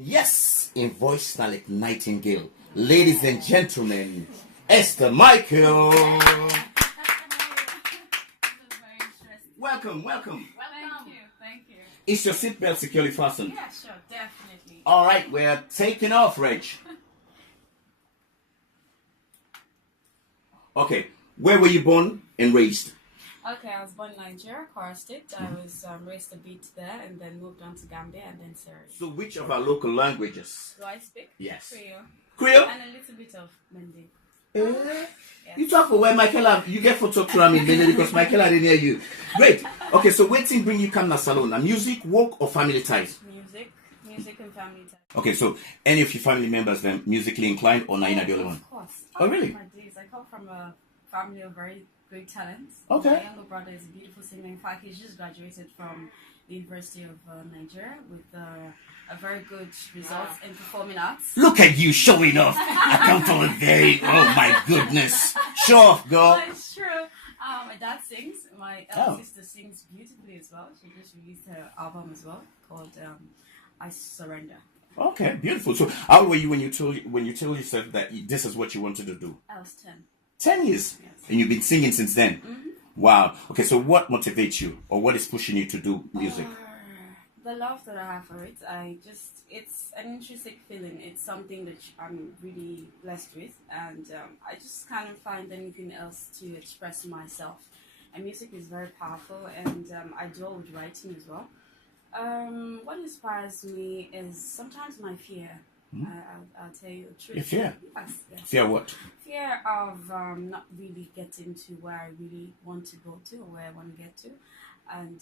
Yes, in voice like Nightingale. Ladies and gentlemen, Estar Mykel. Welcome. Thank you. Is your seatbelt securely fastened? Yeah, sure, definitely. All right, we're taking off, Reg. Okay, where were you born and raised? Okay, I was born in Nigeria, Kwara State. I was raised a bit there and then moved on to Gambia and then Sierra Leone. So which of our local languages? Do I speak? Yes. Creole. Creole? And a little bit of Mende. Yes. Yes. You talk for where Michael, you get for talk to him in Benin because Michael I didn't hear you. Great. Okay, so what thing bring you come to salon? Music, work, or family ties? Music and family ties. Okay, so any of your family members then musically inclined or Naina the only one? Of course. Oh, really? My days. I come from a family of very great talents. Okay. My younger brother is a beautiful singer. In fact, he's just graduated from the University of Nigeria with a very good results in performing arts. Look at you showing off. I come from a very, oh my goodness. Show off, girl. Oh, it's true. My dad sings. My elder sister sings beautifully as well. She just released her album as well called I Surrender. Okay, beautiful. So how were you when you told yourself that this is what you wanted to do? I was 10. 10 years? Yes. And you've been singing since then? Mm-hmm. Wow. Okay, so what motivates you or what is pushing you to do music? The love that I have for it, it's an intrinsic feeling. It's something that I'm really blessed with, and I just kind of find anything else to express myself. And music is very powerful, and I do all with writing as well. What inspires me is sometimes my fear. I'll tell you the truth. Your fear? Yes. Fear what? Fear of not really getting to where I really want to go to or where I want to get to, and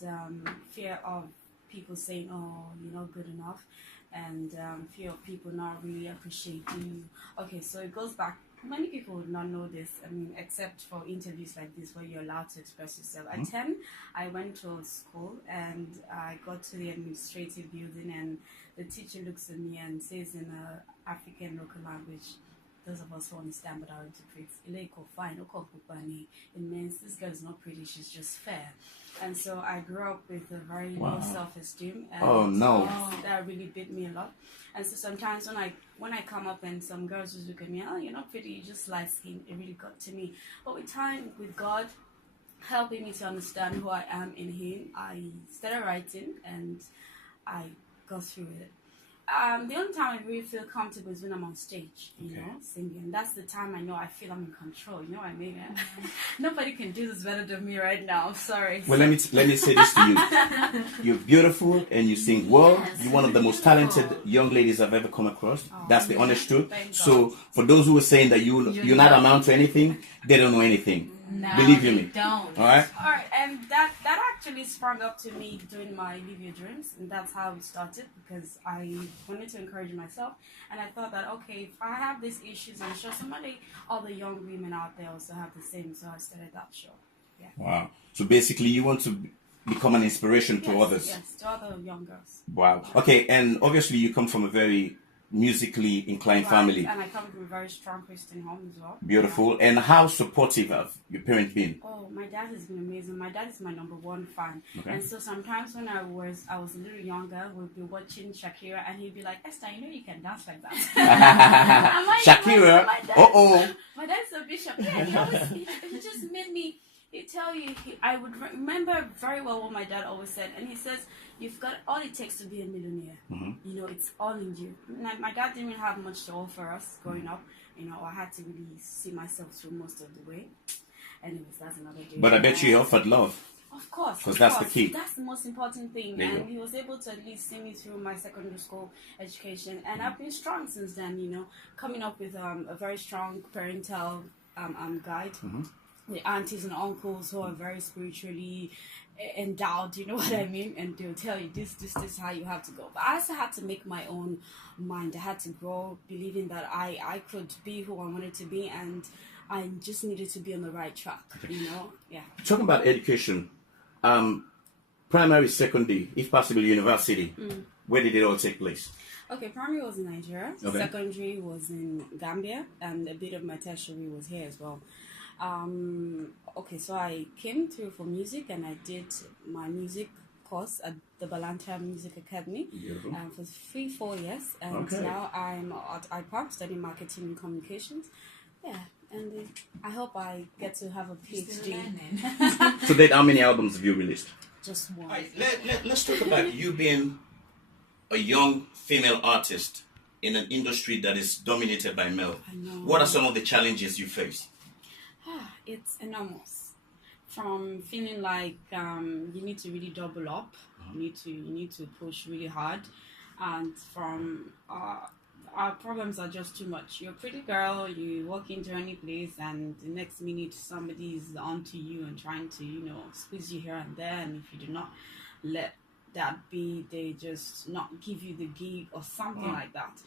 fear of people saying, "Oh, you're not good enough," and fear of people not really appreciating you. Okay, so it goes back. Many people would not know this. I mean, except for interviews like this where you're allowed to express yourself. At 10, I went to school and I got to the administrative building, and the teacher looks at me and says in an African local language, those of us who understand but are interprets, it means this girl is not pretty, she's just fair. And so I grew up with a very low self-esteem. And Oh no. that really bit me a lot. And so sometimes when I come up and some girls just look at me, oh, you're not pretty, you're just light skin, it really got to me. But with time, with God helping me to understand who I am in Him, I started writing and I got through it. The only time I really feel comfortable is when I'm on stage, you know, singing. That's the time I know I feel I'm in control. You know what I mean? Nobody can do this better than me right now. I'm sorry. Well, let me say this to you. You're beautiful and you sing well. You're one of the most talented young ladies I've ever come across. That's the honest truth. So for those who are saying that you're not amount to anything, they don't know anything. No, believe you me. Don't. All right. And that actually sprung up to me doing my Live Your Dreams, and that's how it started because I wanted to encourage myself, and I thought that okay, if I have these issues, I'm sure other young women out there also have the same. So I started that show. Yeah. Wow. So basically, you want to become an inspiration to others. Yes, to other young girls. Wow. Okay, and obviously you come from a very musically inclined family. And I come from a very strong Christian home as well. Beautiful. Yeah. And how supportive have your parents been? Oh, my dad has been amazing. My dad is my #1 fan. Okay. And so sometimes when I was a little younger, we'd be watching Shakira and he'd be like, Esther, you know you can dance like that. Shakira? My dad's a bishop. Yeah, he just made me... I would remember very well what my dad always said, and he says, "You've got all it takes to be a millionaire. You know, it's all in you." My dad didn't really have much to offer us growing up. You know, I had to really see myself through most of the way. Anyways, that's another day. But I bet you he offered love. Of course, because that's the key. That's the most important thing, and he was able to at least see me through my secondary school education, and I've been strong since then. You know, coming up with a very strong parental guide. The aunties and uncles who are very spiritually endowed, you know what I mean? And they'll tell you this is how you have to go. But I also had to make my own mind. I had to grow believing that I could be who I wanted to be, and I just needed to be on the right track, you know? Yeah. Talking about education, primary, secondary, if possible university, where did it all take place? Okay, primary was in Nigeria, secondary was in Gambia, and a bit of my tertiary was here as well. Okay, so I came through for music and I did my music course at the Balanta Music Academy Beautiful. for 3-4 years, and now I'm at IPAC studying marketing and communications. Yeah, and I hope I get to have a PhD. To date, how many albums have you released? Just one. Right, let's talk about you being a young female artist in an industry that is dominated by male. I know. What are some of the challenges you face? It's enormous. From feeling like you need to really double up, you need to push really hard, and from our problems are just too much. You're a pretty girl, you walk into any place, and the next minute somebody is onto you and trying to, squeeze you here and there, and if you do not let that be, they just not give you the gig or something like that.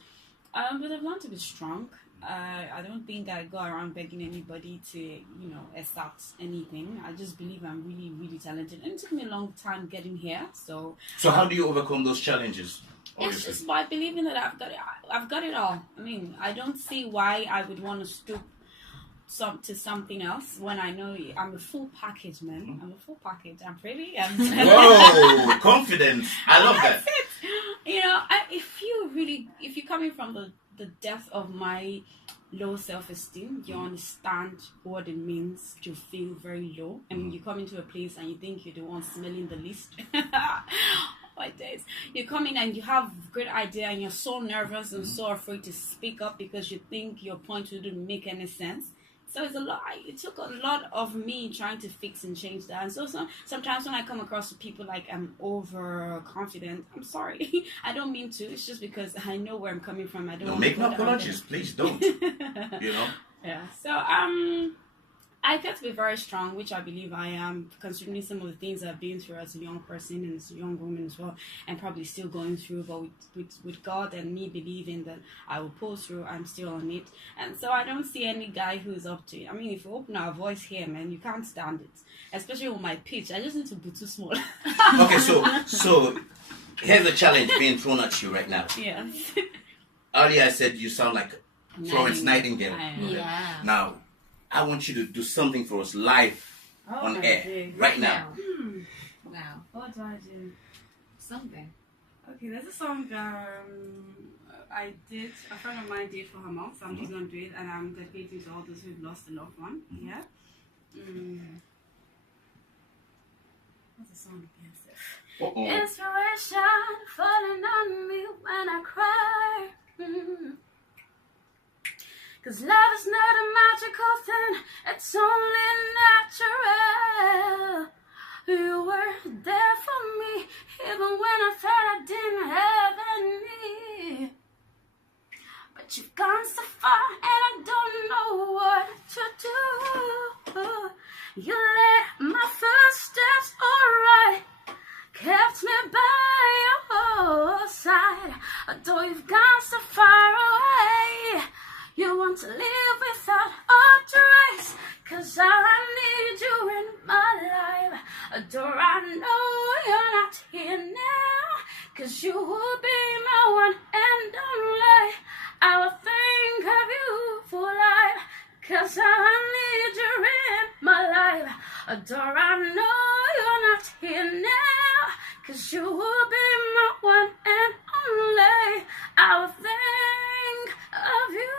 But I've learned to be strong. I don't think I go around begging anybody to, accept anything. I just believe I'm really, really talented. And it took me a long time getting here. So how do you overcome those challenges? It's just by believing that I've got it all. I mean, I don't see why I would want to stoop to something else when I know I'm a full package, man. I'm a full package. I'm pretty. Whoa, confidence. I love that. If you're coming from the depth of my low self-esteem, you understand what it means to feel very low. I mean, you come into a place and you think you're the one smelling the least. My days. You come in and you have a great idea and you're so nervous and so afraid to speak up because you think your point wouldn't make any sense. So it's a lot. It took a lot of me trying to fix and change that. And so sometimes when I come across people like I'm overconfident, I'm sorry. I don't mean to. It's just because I know where I'm coming from. I don't want make to no apologies, please don't. Yeah. So I get to be very strong, which I believe I am, considering some of the things I've been through as a young person and as a young woman as well, and probably still going through. But with God and me believing that I will pull through, I'm still on it. And so I don't see any guy who's up to it. I mean, if we open our voice here, man, you can't stand it. Especially with my pitch. I just need to be too small. Okay, so here's a challenge being thrown at you right now. Yeah. Earlier I said you sound like Florence Nightingale. Yeah. Now, I want you to do something for us live on air right now. Wow. What do I do? Something. Okay, there's a song I did, a friend of mine did for her mom, so I'm just going to do it, and I'm dedicating to all those who've lost a loved one. Yeah? What's the song again? Inspiration falling on me when I cry. Cause love is not a magical thing, it's only natural. You were there for me, even when I thought I didn't have any. But you've gone so far, and I don't know what to do. You led my footsteps alright, kept me by your side. Though you've gone so far away, you want to live without a trace, cause I need you in my life. Adore, I know you're not here now, cause you will be my one and only. I will think of you for life, cause I need you in my life. Adore, I know you're not here now, cause you will be my one and only. I will think of you.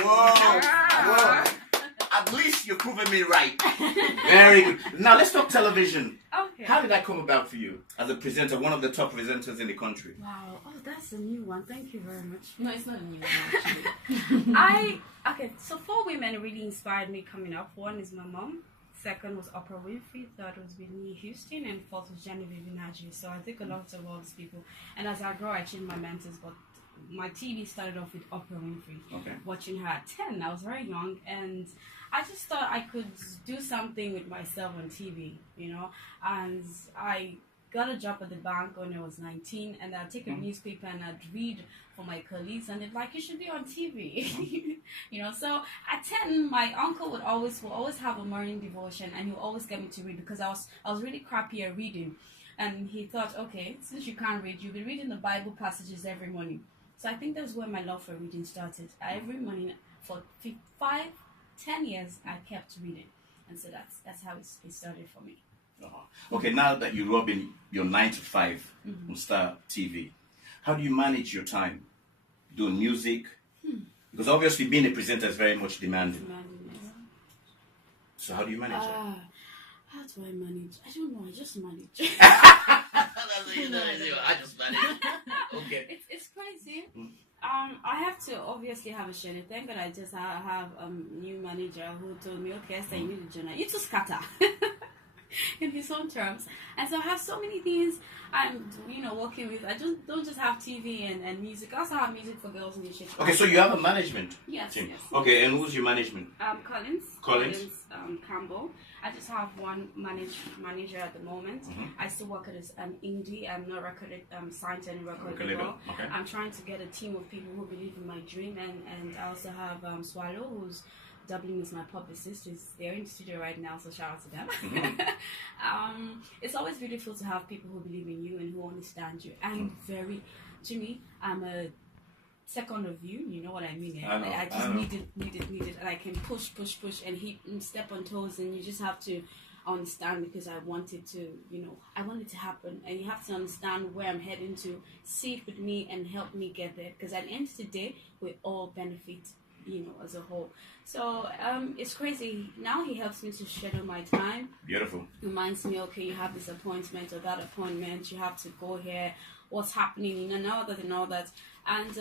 Whoa. At least you're proving me right. Very good. Now let's talk television. Okay. How did that come about for you as a presenter, one of the top presenters in the country? Wow. Oh, that's a new one. Thank you very much. No, it's not a new one, actually. Okay, so 4 women really inspired me coming up. One is my mom. Second was Oprah Winfrey. Third was Whitney Houston. And fourth was Genevieve Nnaji. So I think a lot of all these people. And as I grow, I changed my mentors. But my TV started off with Oprah Winfrey. Okay. Watching her at 10. I was very young. And I just thought I could do something with myself on TV, And I got a job at the bank when I was 19. And I'd take a newspaper and I'd read for my colleagues. And they're like, you should be on TV. So at 10, my uncle will always have a morning devotion. And he would always get me to read because I was really crappy at reading. And he thought, okay, since you can't read, you'll be reading the Bible passages every morning. So I think that's where my love for reading started. Every morning for 5 10 years, I kept reading. And so that's how it started for me. Okay, now that you rub in your 9 to 5 on Star TV, how do you manage your time? Doing music? Because obviously being a presenter is very much demanding. So how do you manage that? How do I manage? I don't know. I just manage. I just manage. Okay. It's crazy. I have to obviously have a schedule. Thank God I just have a new manager who told me, okay, Esther, you need a journal. You to scatter. In his own terms. And so I have so many things I'm working with. I just don't just have TV and music. I also have music for girls initiative. Okay, so you have a management yes, team. Yes. Okay, and who's your management? Collins Campbell. I just have one manager at the moment. I still work as an indie. I'm not signed to any record label. Okay. I'm trying to get a team of people who believe in my dream, and I also have Swallow, who's doubling as my publicist. They're in the studio right now, so shout out to them. It's always beautiful to have people who believe in you and who understand you. I'm I'm a second of you, you know what I mean? I just need it, and I can push, and he step on toes, and you just have to understand, because I want it to happen, and you have to understand where I'm heading to, see it with me and help me get there, because at the end of the day, we all benefit, as a whole. So it's crazy. Now he helps me to schedule my time. Beautiful. Reminds me, okay, you have this appointment or that appointment, you have to go here, what's happening, and all that. And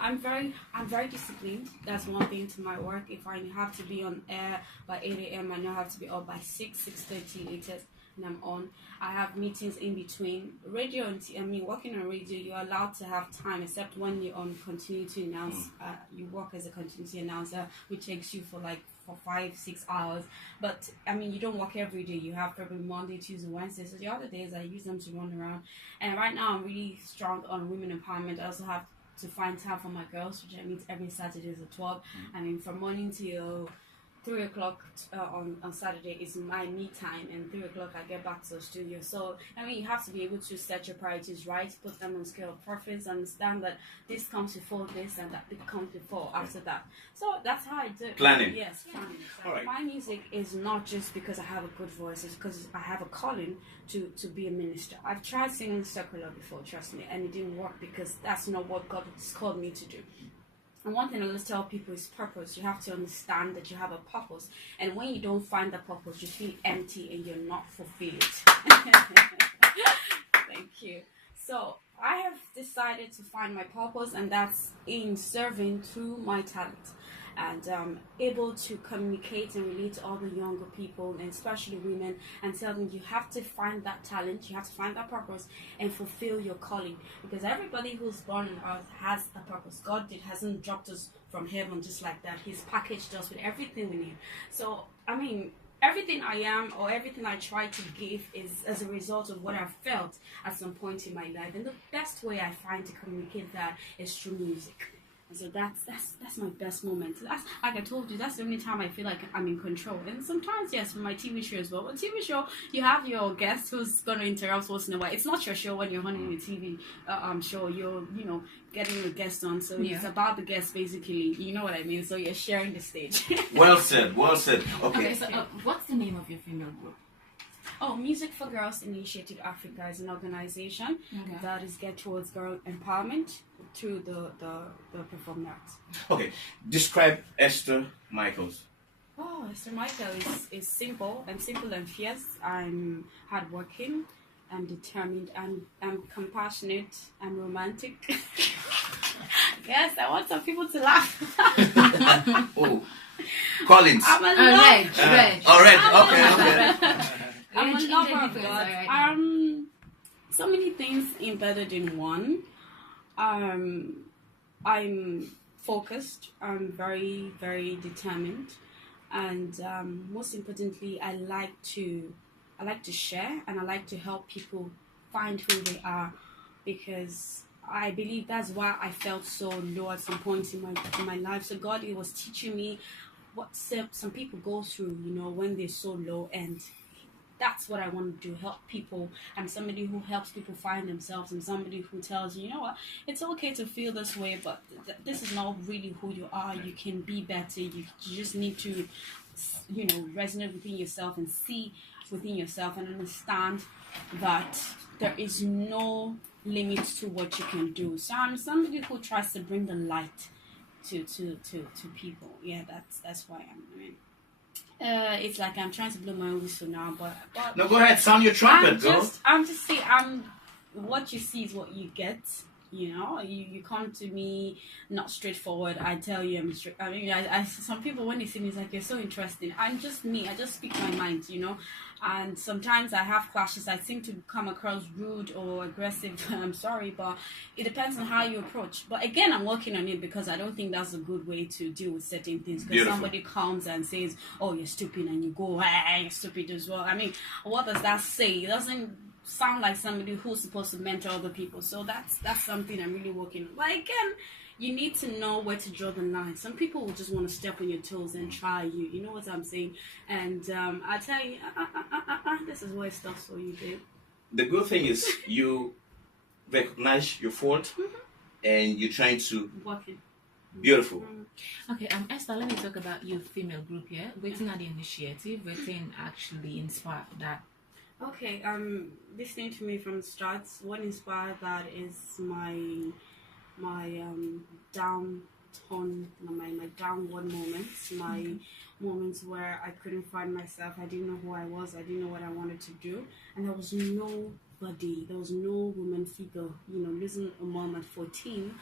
I'm very disciplined. That's one thing to my work. If I have to be on air by 8 a.m., I know I have to be up by 6:30 latest, and I'm on. I have meetings in between. Radio and working on radio, you're allowed to have time, except when you're on continuity announce. You work as a continuity announcer, which takes you for 5-6 hours. But you don't work every day. You have probably Monday, Tuesday, Wednesday. So the other days I use them to run around. And right now I'm really strong on women empowerment. I also have to find time for my girls, which I meet every Saturdays at 12. From morning till 3 o'clock on Saturday is my me time, and 3 o'clock I get back to the studio. So you have to be able to set your priorities right, put them on scale of preference, understand that this comes before this and that it comes before after that. So that's how I do it. Planning. Yes, planning. All right. My music is not just because I have a good voice, it's because I have a calling to be a minister. I've tried singing secular before, trust me, and it didn't work, because that's not what God has called me to do. And one thing I always tell people is purpose. You have to understand that you have a purpose. And when you don't find the purpose, you feel empty and you're not fulfilled. Thank you. So I have decided to find my purpose, and that's in serving through my talent. And able to communicate and relate to all the younger people, and especially women, and tell them you have to find that talent, you have to find that purpose and fulfill your calling, because everybody who's born on earth has a purpose. God hasn't dropped us from heaven just like that. He's packaged us with everything we need. So everything I am, or everything I try to give, is as a result of what I've felt at some point in my life, and the best way I find to communicate that is through music. So that's my best moment. That's, like I told you, that's the only time I feel like I'm in control. And sometimes, yes, for my TV show as well. But TV show, you have your guest who's going to interrupt once in a while. It's not your show when you're running your TV show. You're, getting a guest on. So it's about the guest, basically. You know what I mean? So you're sharing the stage. Well said. Okay. So what's the name of your female group? Oh, Music for Girls Initiative Africa is an organization that is geared towards girl empowerment through the performing arts. Okay, describe Estar Mykel. Oh, Estar Mykel is simple and fierce. I'm hardworking, I'm determined, I'm compassionate, I'm romantic. Yes, I want some people to laugh. Oh, Collins. I'm a lover. Reg. Okay. I'm a lover of God. So many things embedded in one. I'm focused. I'm very, very determined, and most importantly, I like to share, and I like to help people find who they are, because I believe that's why I felt so low at some point in my life. So God, He was teaching me what some people go through, when they're so low, and that's what I want to do, help people. I'm somebody who helps people find themselves. I'm somebody who tells you, you know what, it's okay to feel this way, but this is not really who you are. You can be better. You just need to, you know, resonate within yourself and see within yourself and understand that there is no limit to what you can do. So I'm somebody who tries to bring the light to people. Yeah, that's why I mean, it's like I'm trying to blow my own whistle now, but no, go ahead, sound your trumpet, girl. I'm just saying, what you see is what you get. You know, you come to me not straightforward. I tell you I'm straight. I mean, I some people when they see me, it's like, you're so interesting. I'm just me. I just speak my mind, you know. And sometimes I have clashes. I seem to come across rude or aggressive. I'm sorry, but it depends on how you approach. But again, I'm working on it because I don't think that's a good way to deal with certain things. Because somebody comes and says, "Oh, you're stupid," and you go, "Ah, you're stupid as well." I mean, what does that say? It doesn't sound like somebody who's supposed to mentor other people. So that's something I'm really working on. But again, you need to know where to draw the line. Some people will just want to step on your toes and try you. You know what I'm saying? And I tell you, this is where it stops for you, babe. The good thing is you recognize your fault and you're trying to work it. Beautiful. Okay, Esther, let me talk about your female group here. Waiting at the initiative, waiting actually inspired that. Okay, listening to me from the start, what inspired that is my downward moments, my moments where I couldn't find myself. I didn't know who I was. I didn't know what I wanted to do, and there was nobody. There was no woman figure. You know, losing a mom at 14.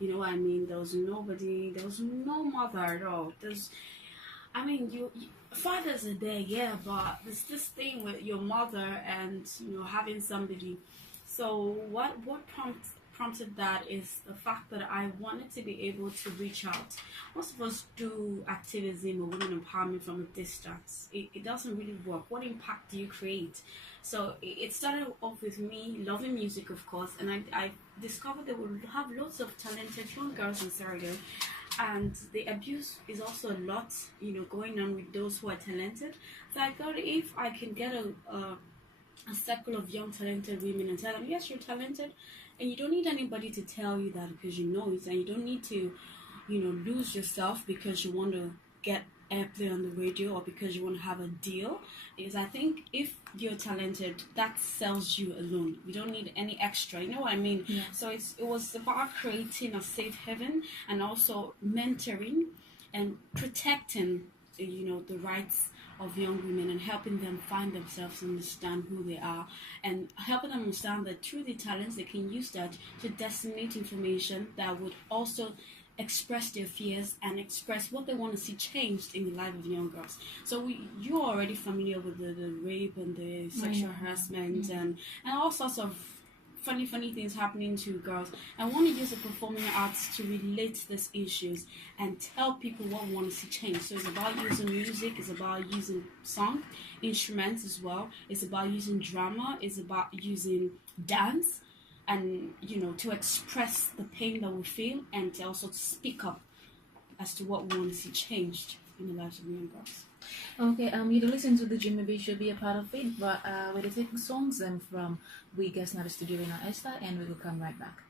You know what I mean? There was nobody. There was no mother at all. You fathers are there, yeah, but there's this thing with your mother and, you know, having somebody. So what prompted that is the fact that I wanted to be able to reach out. Most of us do activism or women empowerment from a distance. It doesn't really work. What impact do you create? So it started off with me loving music, of course, and I discovered that we have lots of talented young girls in Sierra Leone. And the abuse is also a lot, you know, going on with those who are talented. So I thought if I can get a circle of young talented women and tell them, yes, you're talented, and you don't need anybody to tell you that because you know it, and you don't need to, you know, lose yourself because you want to get airplay on the radio or because you want to have a deal. Because I think if you're talented, that sells you alone. You don't need any extra, you know what I mean? Yeah. So it was about creating a safe haven and also mentoring and protecting, you know, the rights of young women and helping them find themselves, understand who they are, and helping them understand that through the talents they can use that to disseminate information that would also express their fears and express what they want to see changed in the life of young girls. So you're already familiar with the rape and the sexual harassment and all sorts of funny things happening to girls. I want to use the performing arts to relate these issues and tell people what we want to see change. So it's about using music, it's about using song, instruments as well, it's about using drama, it's about using dance, and, you know, to express the pain that we feel and to also speak up as to what we want to see changed in the lives of young girls. Okay, you can listen to the Jimmy B should be a part of it, but we're taking songs from we guest now the studio in Esther, and we will come right back.